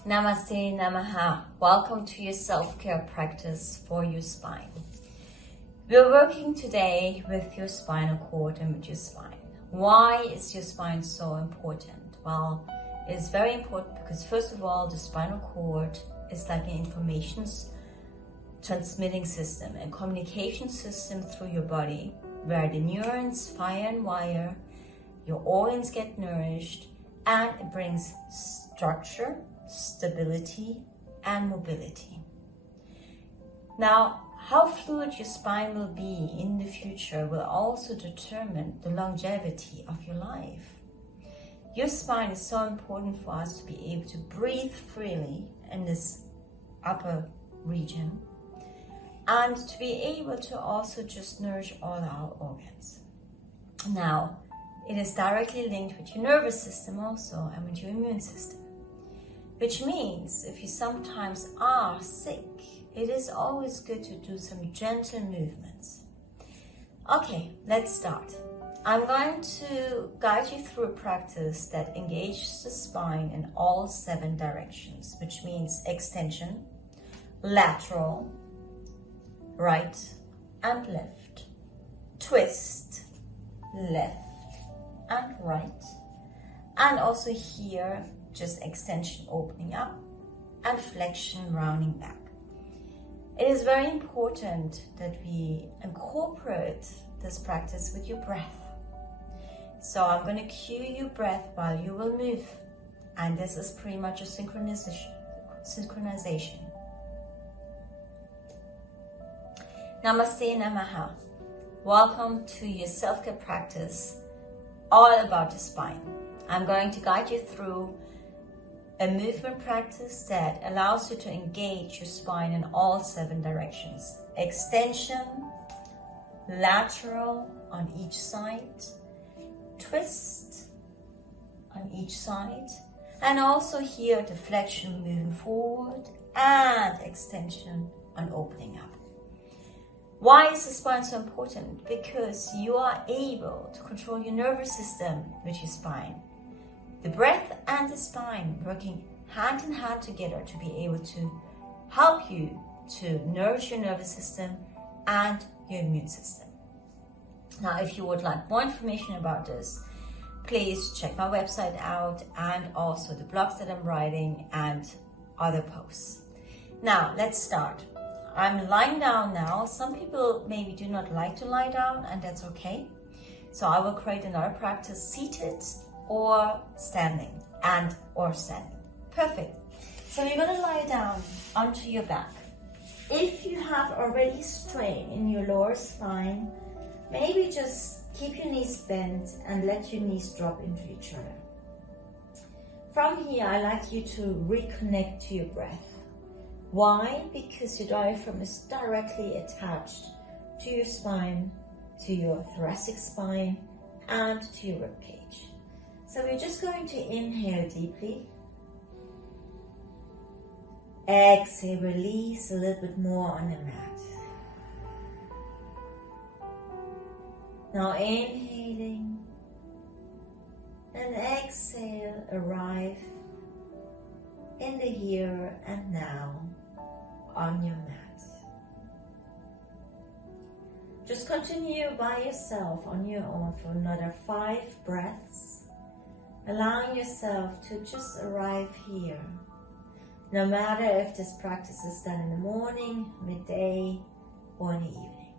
Namaste, Namaha. Welcome to your self-care practice for your spine. We're working today with your spinal cord and with your spine. Why is your spine so important? Well, it's very important because first of all, the spinal cord is like an information transmitting system, a communication system through your body where the neurons fire and wire, your organs get nourished, and it brings structure, stability, and mobility. Now, how fluid your spine will be in the future will also determine the longevity of your life. Your spine is so important for us to be able to breathe freely in this upper region and to be able to also just nourish all our organs. Now, it is directly linked with your nervous system also and with your immune system, which means if you sometimes are sick, it is always good to do some gentle movements. Okay, let's start. I'm going to guide you through a practice that engages the spine in all 7 directions, which means extension, lateral, right and left, twist, left and right, and also here, just extension opening up and flexion rounding back. It is very important that we incorporate this practice with your breath. So I'm going to cue your breath while you will move, and this is pretty much a synchronization. Namaste, Namaha. Welcome to your self-care practice, all about the spine. I'm going to guide you through a movement practice that allows you to engage your spine in all 7 directions. Extension, lateral on each side, twist on each side, and also here the flexion moving forward and extension on opening up. Why is the spine so important? Because you are able to control your nervous system with your spine. The breath and the spine working hand in hand together to be able to help you to nourish your nervous system and your immune system. Now, if you would like more information about this, please check my website out and also the blogs that I'm writing and other posts. Now, let's start. I'm lying down now. Some people maybe do not like to lie down, and that's okay. So I will create another practice seated or standing or standing. Perfect. So you're going to lie down onto your back. If you have already strain in your lower spine, maybe just keep your knees bent and let your knees drop into each other. From here, I like you to reconnect to your breath. Why? Because your diaphragm is directly attached to your spine, to your thoracic spine, and to your ribcage. So we're just going to inhale deeply. Exhale, release a little bit more on the mat. Now inhaling and exhale, arrive in the here and now on your mat. Just continue by yourself on your own for another 5 breaths, allowing yourself to just arrive here. No matter if this practice is done in the morning, midday, or in the evening.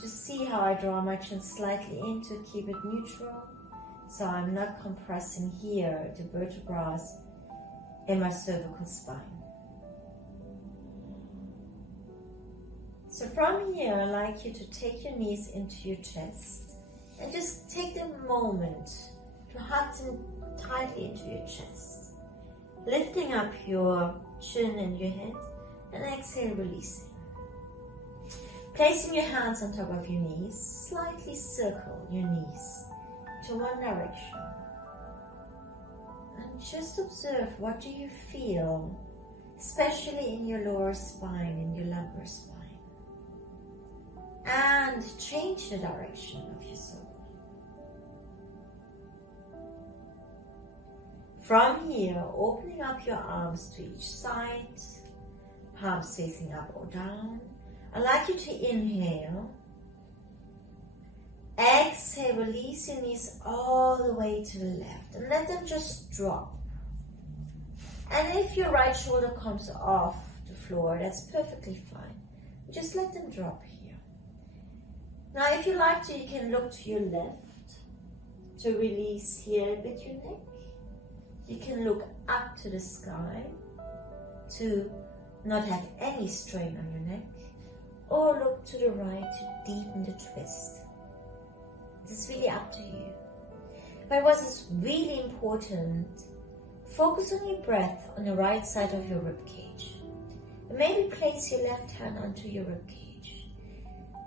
Just see how I draw my chin slightly in to keep it neutral, so I'm not compressing here the vertebrae in my cervical spine. So from here, I'd like you to take your knees into your chest and just take a moment to hug them tightly into your chest, lifting up your chin and your head, and exhale, releasing. Placing your hands on top of your knees, slightly circle your knees to one direction. And just observe, what do you feel, especially in your lower spine, in your lumbar spine. And change the direction of your soul. From here, opening up your arms to each side, palms facing up or down. I'd like you to inhale. Exhale, release your knees all the way to the left and let them just drop. And if your right shoulder comes off the floor, that's perfectly fine. Just let them drop here. Now, if you like to, you can look to your left to release here a bit your neck. You can look up to the sky to not have any strain on your neck, or look to the right to deepen the twist. It's really up to you. But what is really important, focus on your breath on the right side of your ribcage. And maybe place your left hand onto your ribcage.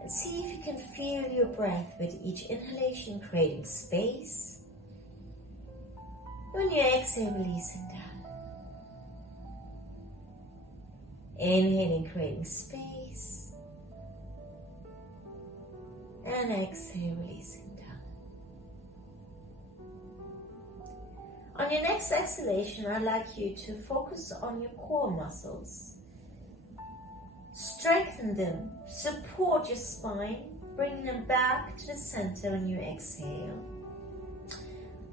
And see if you can feel your breath with each inhalation creating space. When you exhale, releasing down. Inhaling, creating space. And exhale, releasing down. On your next exhalation, I'd like you to focus on your core muscles. Strengthen them, support your spine, bring them back to the center when you exhale.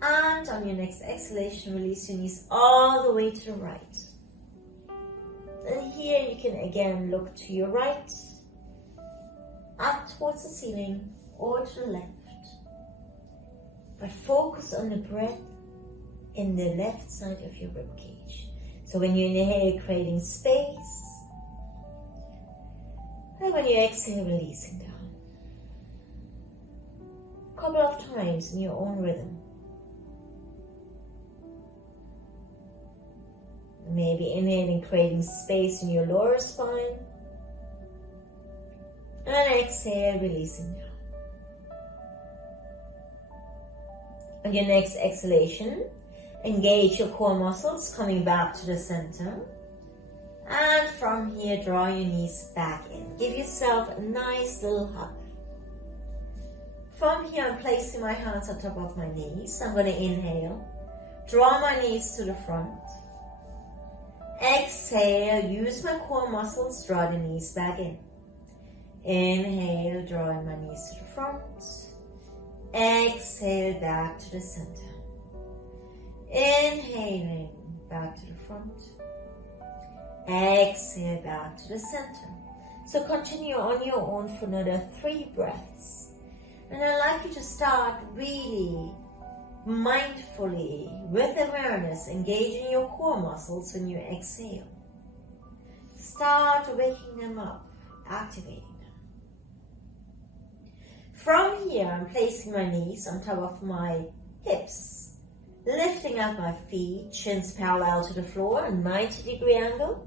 And on your next exhalation, release your knees all the way to the right. And here you can again look to your right, up towards the ceiling, or to the left. But focus on the breath in the left side of your ribcage. So when you inhale, creating space. And when you exhale, releasing down. A couple of times in your own rhythm. Maybe inhaling, creating space in your lower spine. And exhale, releasing down. On your next exhalation, engage your core muscles, coming back to the center. And from here, draw your knees back in. Give yourself a nice little hug. From here, I'm placing my hands on top of my knees. I'm going to inhale. Draw my knees to the front. Exhale, use my core muscles, draw the knees back in. Inhale, drawing my knees to the front. Exhale, back to the center. Inhaling, back to the front. Exhale, back to the center. So continue on your own for another 3 breaths. And I'd like you to start really mindfully, with awareness, engaging your core muscles when you exhale. Start waking them up, activating them. From here, I'm placing my knees on top of my hips, lifting up my feet, chins parallel to the floor, a 90-degree angle.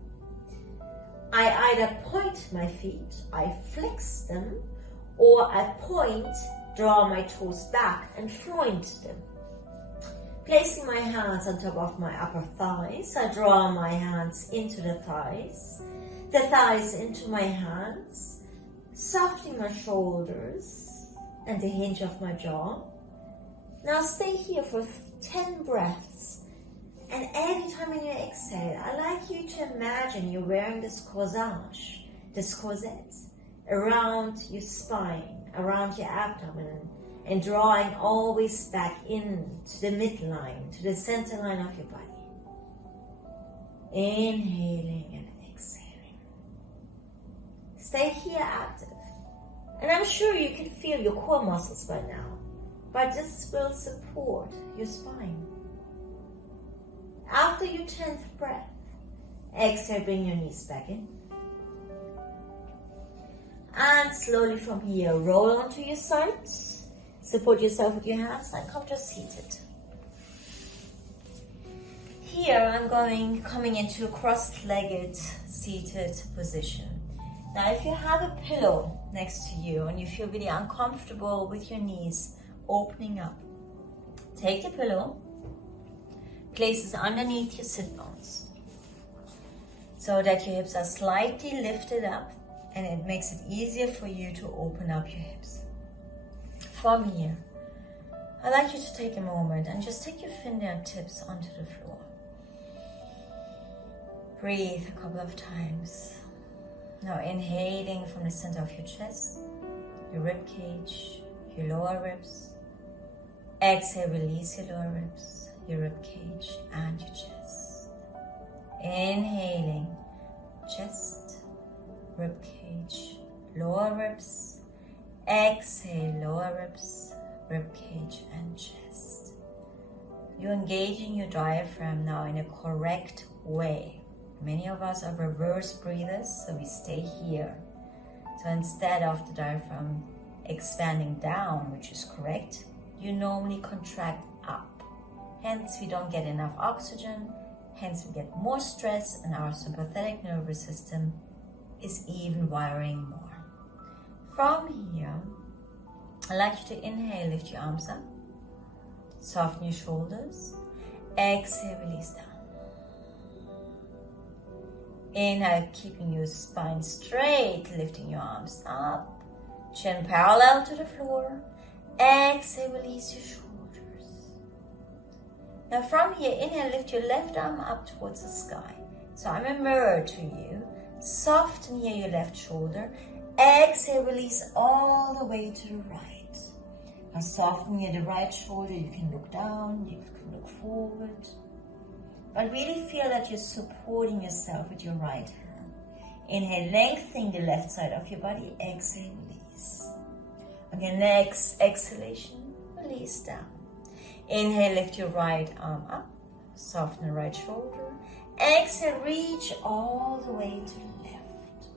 I either point my feet, I flex them, or I point, draw my toes back and floint them. Placing my hands on top of my upper thighs, I draw my hands into the thighs into my hands, softening my shoulders and the hinge of my jaw. Now stay here for 10 breaths, and every time when you exhale, I like you to imagine you're wearing this corsage, this corset around your spine, around your abdomen, and drawing always back in to the midline, to the center line of your body. Inhaling and exhaling. Stay here active. And I'm sure you can feel your core muscles by now, but this will support your spine. After your 10th breath, exhale, bring your knees back in. And slowly from here, roll onto your sides. Support yourself with your hands and come to seated. Here I'm coming into a cross-legged seated position. Now if you have a pillow next to you and you feel really uncomfortable with your knees opening up, take the pillow, place it underneath your sit bones so that your hips are slightly lifted up, and it makes it easier for you to open up your hips. From here, I'd like you to take a moment and just take your fingertips onto the floor. Breathe a couple of times. Now inhaling from the center of your chest, your rib cage, your lower ribs. Exhale, release your lower ribs, your rib cage and your chest. Inhaling, chest, rib cage, lower ribs. Exhale, lower ribs, rib cage and chest. You're engaging your diaphragm now in a correct way. Many of us are reverse breathers, so we stay here. So instead of the diaphragm expanding down, which is correct, you normally contract up. Hence, we don't get enough oxygen. Hence, we get more stress, and our sympathetic nervous system is even wiring more. From here, I'd like you to inhale, lift your arms up, soften your shoulders. Exhale, release down. Inhale, keeping your spine straight, lifting your arms up, chin parallel to the floor. Exhale, release your shoulders. Now from here, inhale, lift your left arm up towards the sky. So I'm a mirror to you. Soften here your left shoulder. Exhale, release all the way to the right. Now soften here the right shoulder. You can look down, you can look forward. But really feel that you're supporting yourself with your right hand. Inhale, lengthening the left side of your body. Exhale, release. On your next exhalation, release down. Inhale, lift your right arm up. Soften the right shoulder. Exhale, reach all the way to the left.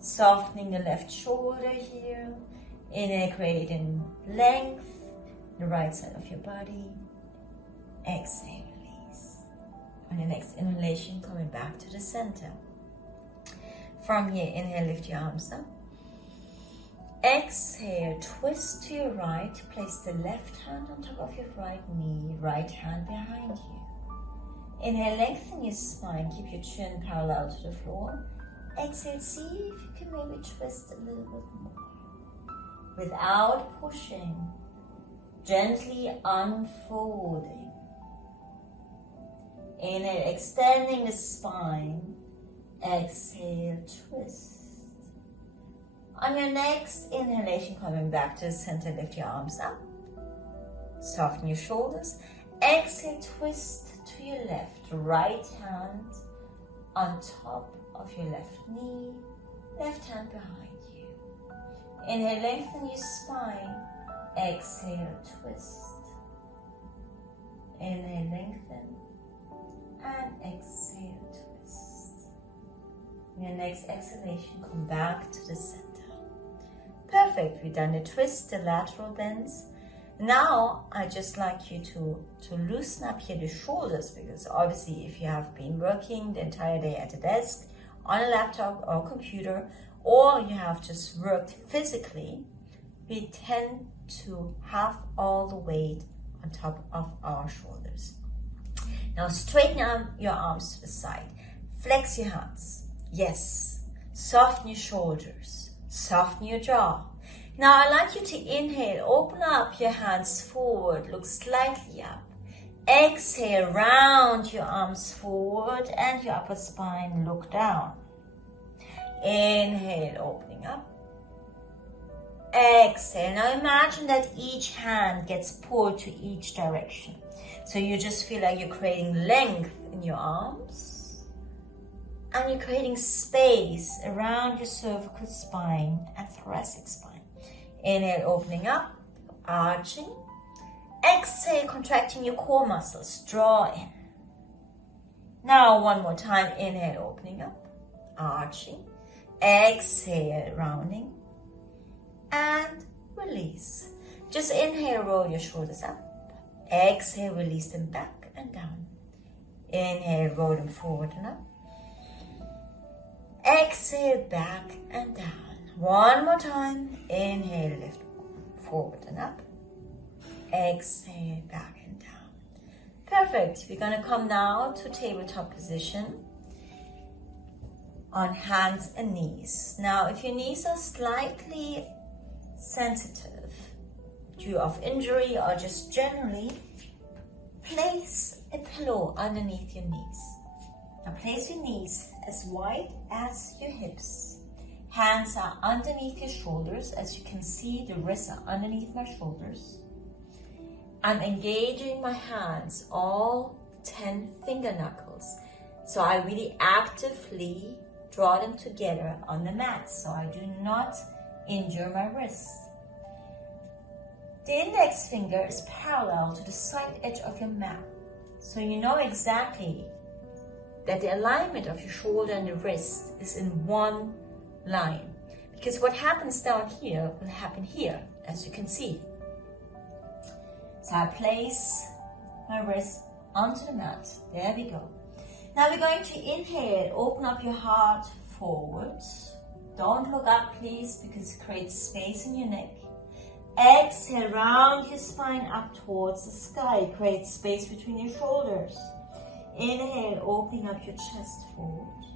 Softening the left shoulder here. Inhale, creating length. The right side of your body. Exhale, release. On your next inhalation, coming back to the center. From here, inhale, lift your arms up. Exhale, twist to your right. Place the left hand on top of your right knee, right hand behind you. Inhale, lengthen your spine. Keep your chin parallel to the floor. Exhale, see if you can maybe twist a little bit more. Without pushing, gently unfolding. Inhale, extending the spine. Exhale, twist. On your next inhalation, coming back to the center, lift your arms up. Soften your shoulders. Exhale, twist to your left. Right hand on top of your left knee. Left hand behind you. Inhale, lengthen your spine. Exhale, twist. Inhale, lengthen. And exhale, twist. On your next exhalation, come back to the center. Perfect, we've done the twist, the lateral bends. Now, I just like you to loosen up here the shoulders, because obviously if you have been working the entire day at the desk, on a laptop or computer, or you have just worked physically, we tend to have all the weight on top of our shoulders. Now, straighten your arms to the side. Flex your hands. Yes. Soften your shoulders. Soften your jaw. Now I'd like you to inhale, open up your hands forward, look slightly up. Exhale, round your arms forward and your upper spine, look down. Inhale, opening up. Exhale. Now imagine that each hand gets pulled to each direction. So you just feel like you're creating length in your arms. And you're creating space around your cervical spine and thoracic spine. Inhale, opening up, arching. Exhale, contracting your core muscles, draw in. Now one more time, inhale, opening up, arching. Exhale, rounding. And release. Just inhale, roll your shoulders up. Exhale, release them back and down. Inhale, roll them forward and up. Exhale, back and down. One more time. Inhale, lift forward and up. Exhale, back and down. Perfect. We're going to come now to tabletop position on hands and knees. Now, if your knees are slightly sensitive, due of injury or just generally, place a pillow underneath your knees. Now place your knees as wide as your hips. Hands are underneath your shoulders. As you can see, the wrists are underneath my shoulders. I'm engaging my hands, all 10 finger knuckles. So I really actively draw them together on the mat so I do not injure my wrists. The index finger is parallel to the side edge of your mat. So you know exactly that the alignment of your shoulder and the wrist is in one line. Because what happens down here will happen here, as you can see. So I place my wrist onto the mat. There we go. Now we're going to inhale, open up your heart forward. Don't look up, please, because it creates space in your neck. Exhale, round your spine up towards the sky. Create space between your shoulders. Inhale, opening up your chest forward.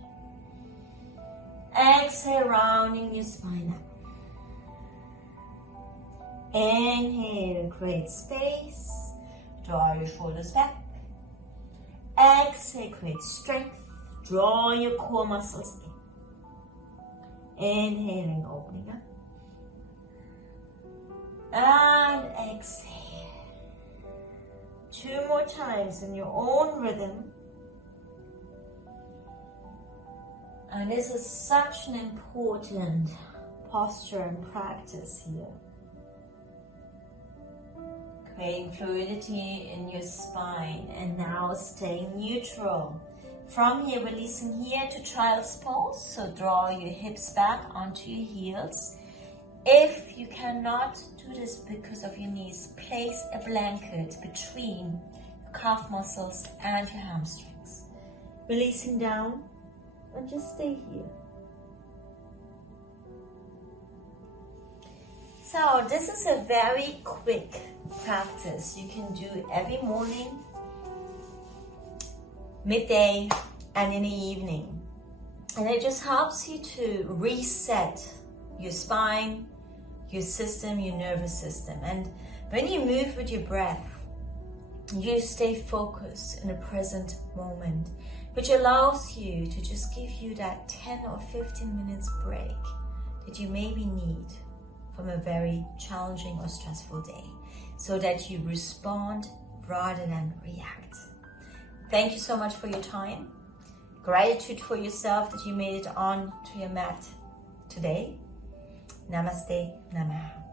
Exhale, rounding your spine up. Inhale, create space. Draw your shoulders back. Exhale, create strength. Draw your core muscles in. Inhaling, opening up. And exhale. 2 more times in your own rhythm. And this is such an important posture and practice here. Creating fluidity in your spine, and now staying neutral. From here, releasing here to child's pose. So draw your hips back onto your heels. If you cannot do this because of your knees, place a blanket between your calf muscles and your hamstrings. Releasing down and just stay here. So this is a very quick practice you can do every morning, midday, and in the evening. And it just helps you to reset your spine, your system, your nervous system. And when you move with your breath, you stay focused in the present moment, which allows you to just give you that 10 or 15 minutes break that you maybe need from a very challenging or stressful day, so that you respond rather than react. Thank you so much for your time. Gratitude for yourself that you made it on to your mat today. Namaste, Namaha.